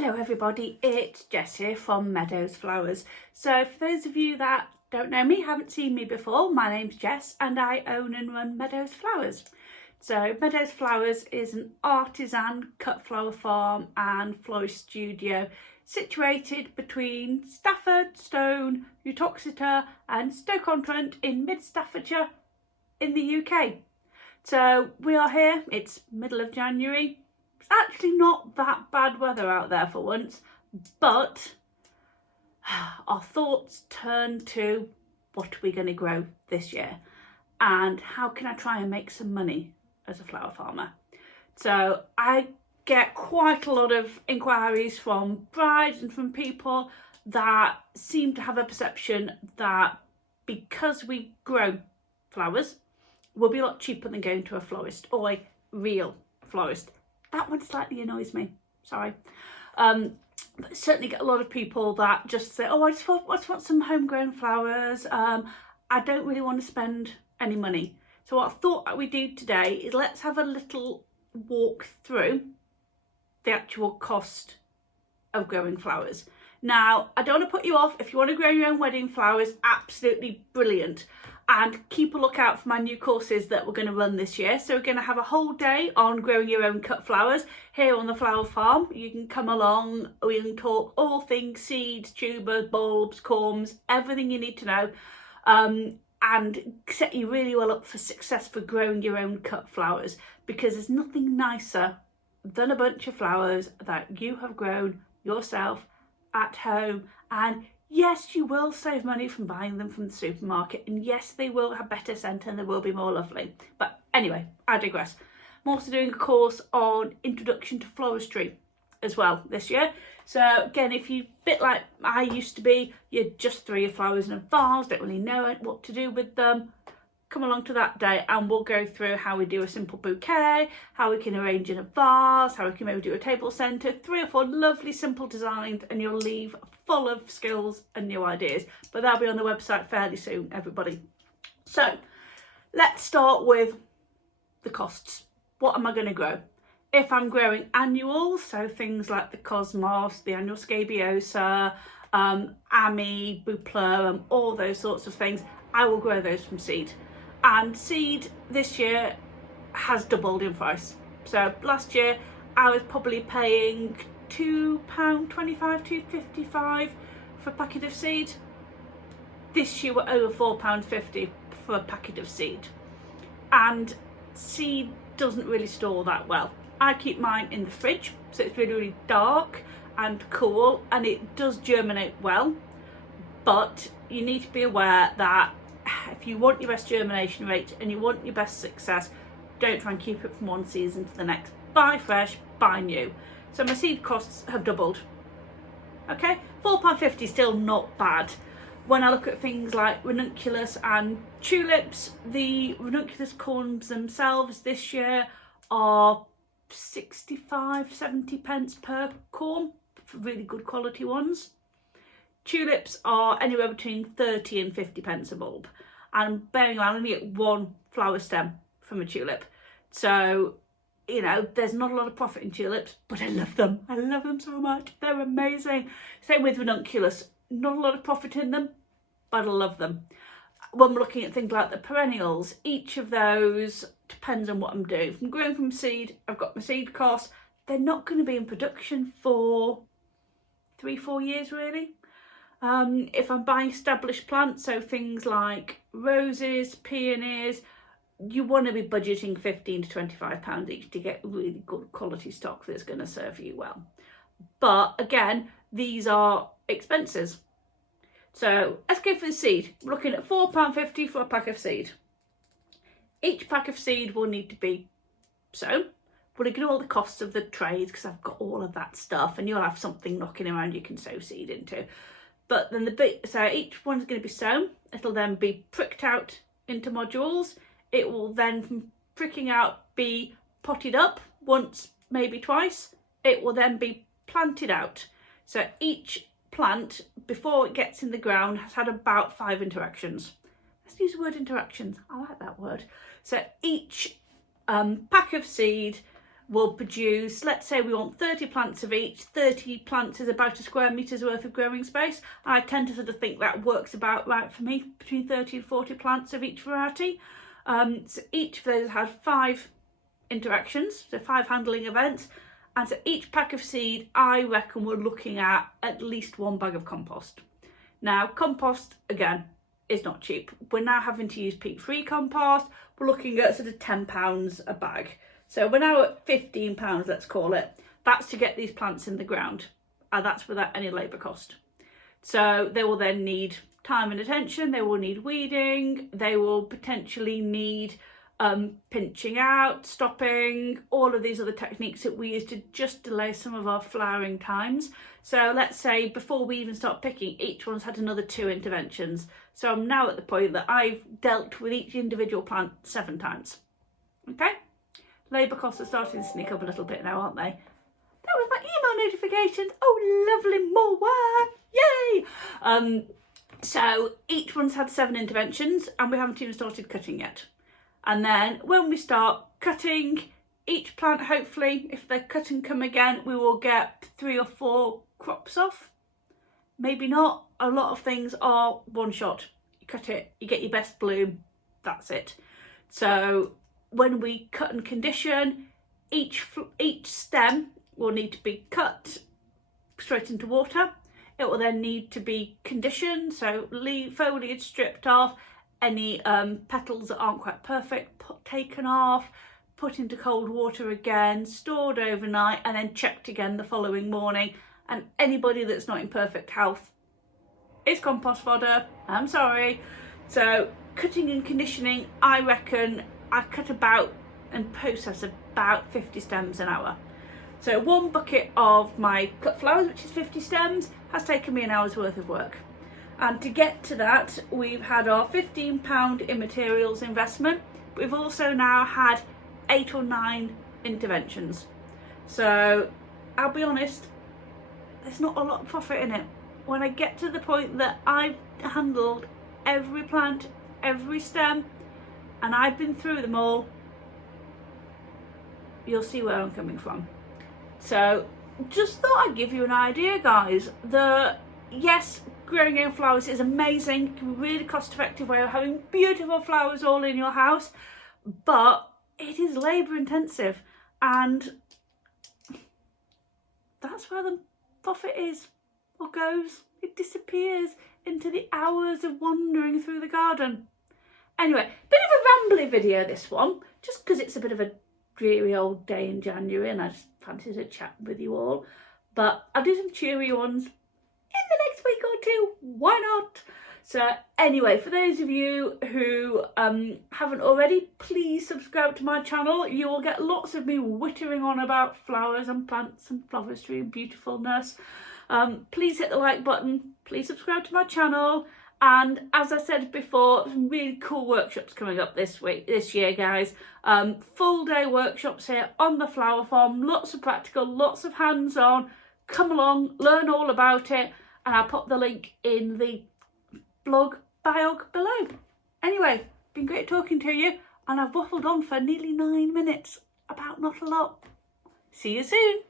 Hello everybody, it's Jess here from Meadows Flowers. So for those of you that don't know me, haven't seen me before, my name's Jess and I own and run Meadows Flowers. So Meadows Flowers is an artisan cut flower farm and florist studio situated between Stafford, Stone, Uttoxeter and Stoke-on-Trent in mid Staffordshire in the UK. So we are here, it's middle of January. It's actually not that bad weather out there for once, but our thoughts turn to what are we going to grow this year and how can I try and make some money as a flower farmer. So I get quite a lot of inquiries from brides and from people that seem to have a perception that because we grow flowers will be a lot cheaper than going to a florist or a real florist. That one slightly annoys me, sorry. But I certainly get a lot of people that just say, oh, I just want some homegrown flowers. I don't really want to spend any money. So what I thought that we do today is let's have a little walk through the actual cost of growing flowers. Now, I don't want to put you off. If you want to grow your own wedding flowers, absolutely brilliant. And keep a lookout for my new courses that we're going to run this year. So we're going to have a whole day on growing your own cut flowers here on the flower farm. You can come along, we can talk all things seeds, tubers, bulbs, corms, everything you need to know, and set you really well up for success for growing your own cut flowers, because there's nothing nicer than a bunch of flowers that you have grown yourself at home. And yes, you will save money from buying them from the supermarket, and yes, they will have better scent and they will be more lovely. But anyway, I digress. I'm also doing a course on introduction to floristry as well this year. So again, if you bit like I used to be, you just throw your flowers in a vase, don't really know what to do with them, come along to that day and we'll go through how we do a simple bouquet, how we can arrange in a vase, how we can maybe do a table centre, 3 or 4 lovely simple designs, and you'll leave full of skills and new ideas. But that'll be on the website fairly soon, everybody. So let's start with the costs. What am I going to grow? If I'm growing annuals, so things like the Cosmos, the annual Scabiosa, Ami, Boupleur, all those sorts of things, I will grow those from seed. And seed this year has doubled in price. So last year I was probably paying £2.25, £2.55 for a packet of seed. This year we're over £4.50 for a packet of seed. And seed doesn't really store that well. I keep mine in the fridge, so it's really, really dark and cool, and it does germinate well. But you need to be aware that if you want your best germination rate and you want your best success, don't try and keep it from one season to the next. Buy fresh, buy new. So my seed costs have doubled. Okay, £4.50 is still not bad. When I look at things like ranunculus and tulips, the ranunculus corms themselves this year are 65-70 pence per corm for really good quality ones. Tulips are anywhere between 30 and 50 pence a bulb, and bearing in mind I only get 1 flower stem from a tulip, so you know there's not a lot of profit in tulips, but I love them so much. They're amazing. Same with ranunculus, not a lot of profit in them, but I love them. When we're looking at things like the perennials, each of those depends on what I'm doing. If I'm growing from seed, I've got my seed costs. They're not going to be in production for 3-4 years really. If I'm buying established plants, so things like roses, peonies, you want to be budgeting £15 to £25 each to get really good quality stock that's going to serve you well. But again, these are expenses. So let's go for the seed. We're looking at £4.50 for a pack of seed. Each pack of seed will need to be sown. We'll ignore all the costs of the trays because I've got all of that stuff, and you'll have something knocking around you can sow seed into. But then so each one's going to be sown. It'll then be pricked out into modules. It will then, from pricking out, be potted up once, maybe twice. It will then be planted out. So each plant, before it gets in the ground, has had about 5 interactions. Let's use the word interactions. I like that word. So each pack of seed will produce, let's say we want 30 plants of each. 30 plants is about a square metre's worth of growing space. I tend to sort of think that works about right for me, between 30 and 40 plants of each variety. So each of those had 5 interactions, so 5 handling events. And so each pack of seed, I reckon we're looking at least 1 bag of compost. Now, compost, again, is not cheap. We're now having to use peat-free compost. We're looking at sort of £10 a bag. So we're now at £15, let's call it. That's to get these plants in the ground. And that's without any labour cost. So they will then need time and attention. They will need weeding. They will potentially need pinching out, stopping, all of these other techniques that we use to just delay some of our flowering times. So let's say before we even start picking, each one's had another 2 interventions. So I'm now at the point that I've dealt with each individual plant 7 times. Okay? Labour costs are starting to sneak up a little bit now, aren't they? That was my email notifications. Oh, lovely, more work. Yay! So each one's had 7 interventions and we haven't even started cutting yet. And then when we start cutting, each plant, hopefully, if they cut and come again, we will get 3 or 4 crops off. Maybe not. A lot of things are one shot. You cut it, you get your best bloom, that's it. So when we cut and condition, each stem will need to be cut straight into water. It will then need to be conditioned, so foliage stripped off, any petals that aren't quite perfect taken off, put into cold water again, stored overnight, and then checked again the following morning. And anybody that's not in perfect health is compost fodder, I'm sorry. So cutting and conditioning, I reckon I cut about and process about 50 stems an hour. So 1 bucket of my cut flowers, which is 50 stems, has taken me an hour's worth of work. And to get to that, we've had our £15 in materials investment. We've also now had 8 or 9 interventions. So I'll be honest, there's not a lot of profit in it. When I get to the point that I've handled every plant, every stem, and I've been through them all, you'll see where I'm coming from. So just thought I'd give you an idea, guys. Yes, growing your own flowers is amazing, really cost effective way of having beautiful flowers all in your house, but it is labour intensive, and that's where the profit is or goes. It disappears into the hours of wandering through the garden. Anyway, bit of a rambly video this one, just because it's a bit of a dreary old day in January and I just fancied to chat with you all. But I'll do some cheery ones in the next week or 2, why not? So anyway, for those of you who haven't already, please subscribe to my channel. You will get lots of me whittering on about flowers and plants and floristry and beautifulness. Please hit the like button, please subscribe to my channel. And as I said before, some really cool workshops coming up this year, guys. Full day workshops here on the flower farm, lots of practical, lots of hands-on. Come along, learn all about it, and I'll pop the link in the blog bio below. Anyway, been great talking to you, and I've waffled on for nearly 9 minutes about not a lot. See you soon.